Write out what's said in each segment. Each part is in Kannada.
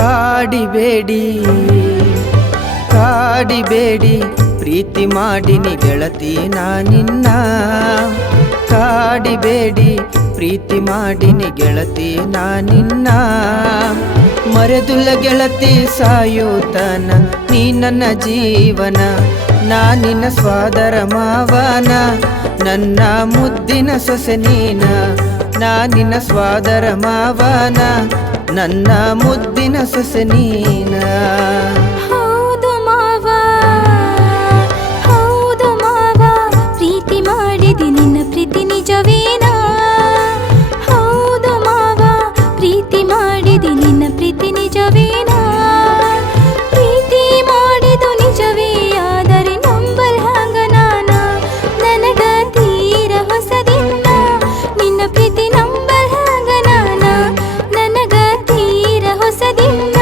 ಕಾಡಿಬೇಡಿ ಕಾಡಿಬೇಡಿ ಪ್ರೀತಿ ಮಾಡಿನಿ ಗೆಳತಿ ನಿನ್ನ ಕಾಡಿಬೇಡಿ ಪ್ರೀತಿ ಮಾಡಿನಿ ಗೆಳತಿ ನಿನ್ನ ಮರೆದುಲ್ಲ ಗೆಳತಿ ಸಾಯೋತನ ನೀ ನನ್ನ ಜೀವನ ನಿನ್ನ ಸ್ವಾದರ ಮಾವನ ನನ್ನ ಮುದ್ದಿನ ಸೊಸೆ ನೀನ ನಿನ್ನ ಸ್ವಾದರ ಮಾವನ ನನ್ನ ಮುದ್ದಿನ ಸೊಸೆ ನೀನ ಹೌದು ಮಾವ ಪ್ರೀತಿ ಮಾಡಿದೆ ನಿನ್ನ ಪ್ರೀತಿ ನಿಜವೇನಾ ಹೌದು ಮಾವ ಪ್ರೀತಿ ಮಾಡಿದೆ ನಿನ್ನ ಪ್ರೀತಿ ನಿಜವೇನಾ ಪ್ರೀತಿ ಮಾಡಿದು ನಿಜವೇ ಆದರೆ ನಂಬಲ್ ಹಂಗ ನನಗ ತೀರ ಹೊಸದಿನ್ನ ನಿನ್ನ ಪ್ರೀತಿ ನಂಬಲ್ ಹಂಗ ನನಗ ತೀರ ಹೊಸದಿನ್ನ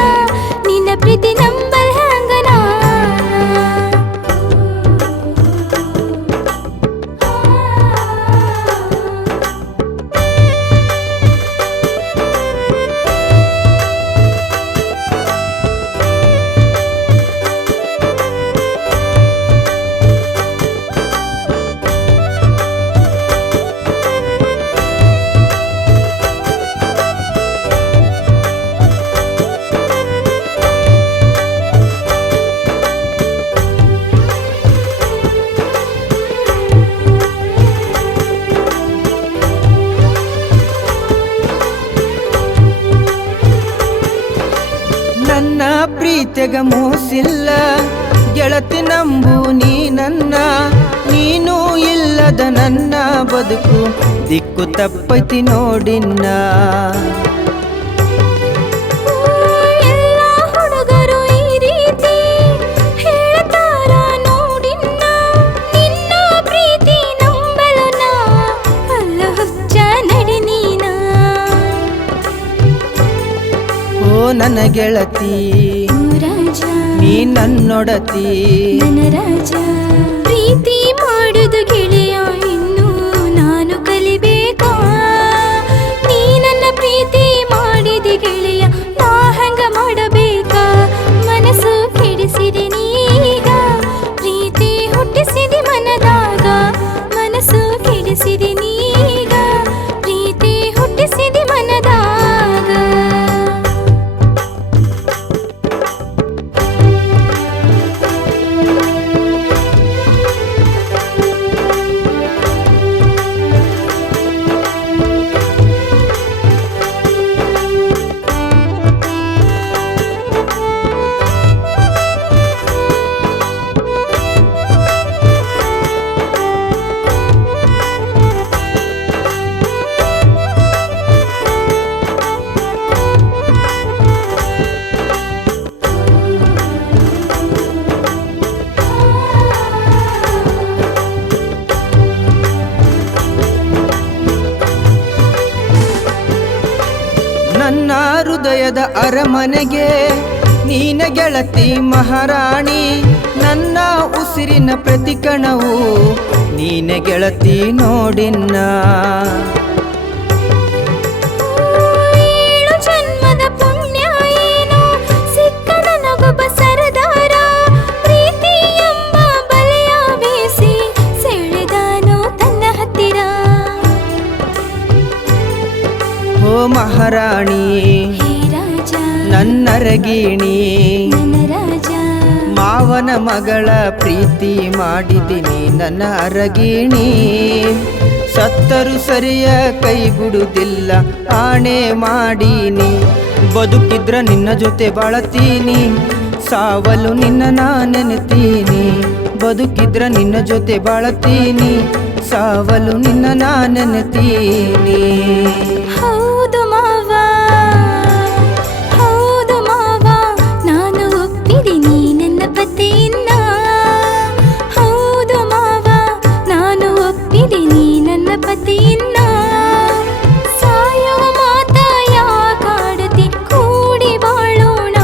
ನಿನ್ನ ಪ್ರೀತಿ ನಂಬಲ್ ಹಂಗ ನನ್ನ ಪ್ರೀತಿಗ ಮೋಸಿಲ್ಲ ಗೆಳತಿ ನಂಬು ನೀ ನನ್ನ ನೀನು ಇಲ್ಲದ ನನ್ನ ಬದುಕು ದಿಕ್ಕು ತಪ್ಪೈತಿ ನೋಡಿನ್ನ ಎಲ್ಲ ಹುಡುಗರು ಈ ರೀತಿ ಹೇಳ್ತಾರ ನೋಡಿನ್ನ ನಿನ್ನ ಪ್ರೀತಿ ನಂಬಲನ ಅಲ್ಲ ಹುಚ್ಚ ನಡಿ ನೀನ ಓ ನನ್ನ ಗೆಳತಿ ರಾಜ ನೀ ನನ್ನೊಡತಿ ನನ್ನ ರಾಜ ಪ್ರೀತಿ ಮಾಡುದು ಗೆಳೆಯ ಇನ್ನು ನಾನು ಕಲಿಬೇಕಾ ನೀ ನನ್ನ ಪ್ರೀತಿ ಮಾಡಿದೆ ಗೆಳೆಯ ನಾ ಹಂಗ ಮಾಡಬೇಕಾ ಮನಸ್ಸು ಕೆಡಿಸಿದೆ ನೀಗ ಪ್ರೀತಿ ಹುಟ್ಟಿಸಿದೆ ಮನದಾಗ ಮನಸ್ಸು ಕೆಡಿಸಿದೆ ನೀಗ ಪ್ರೀತಿ ಹುಟ್ಟಿಸಿದೆ ಮನದಾಗ ನನ್ನ ಹೃದಯದ ಅರಮನೆಗೆ ನೀನ ಗೆಳತಿ ಮಹಾರಾಣಿ ನನ್ನ ಉಸಿರಿನ ಪ್ರತಿ ಕಣವು ನೀನ ಗೆಳತಿ ನೋಡಿನ್ನ ಏಳು ಜನ್ಮದ ಪುಣ್ಯ ಏನೋ ಸಿಕ್ಕ ನನಗೊಬ್ಬ ಸರದಾರ ಪ್ರೀತಿ ಎಂಬ ಬಲೆಯ ಬೀಸಿ ಸೆಳೆದಾನೋ ತನ್ನ ಹತ್ತಿರ ಓ ಮಹಾರಾಣಿ ಹೇ ರಾಜ ನನ್ನರಗಿಣಿ ನನ್ನ ರಾಜ ಮಾವನ ಮಗಳ ಪ್ರೀತಿ ಮಾಡಿದಿನಿ ನನ್ನ ಅರಗಿಣಿ ಸತ್ತರು ಸರಿಯ ಕೈ ಬಿಡುವುದಿಲ್ಲ ಆಣೆ ಮಾಡೀನಿ ಬದುಕಿದ್ರ ನಿನ್ನ ಜೊತೆ ಬಾಳತೀನಿ ಸಾವಲು ನಿನ್ನ ನಾ ನೆನೆತೀನಿ ಬದುಕಿದ್ರ ನಿನ್ನ ಜೊತೆ ಬಾಳತೀನಿ ಸಾವಲು ನಿನ್ನ ನಾ ನೆನೆತೀನಿ ಹೌದು ಮಾವ ನಾನು ಒಪ್ಪಿದ್ದೀನಿ ನನ್ನ ಪತಿಯನ್ನ ಹೌದು ಮಾವ ನಾನು ಒಪ್ಪಿದ್ದೀನಿ ನನ್ನ ಪತಿಯನ್ನ ಸಾಯುವ ಮಾತ ಯಾಕಾಡತಿ ಕೂಡಿ ಬಾಳೋಣ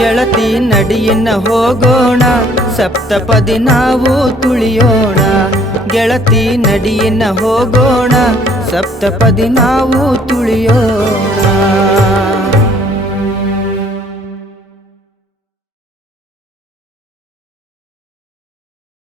ಗೆಳತಿ ನಡಿಯನ್ನ ಹೋಗೋಣ ಸಪ್ತಪದಿ ನಾವು ತುಳಿಯೋಣ ಗೆಳತಿ ನಡಿಯನ್ನ ಹೋಗೋಣ ಸಪ್ತಪದಿ ನಾವು ತುಳಿಯೋಣ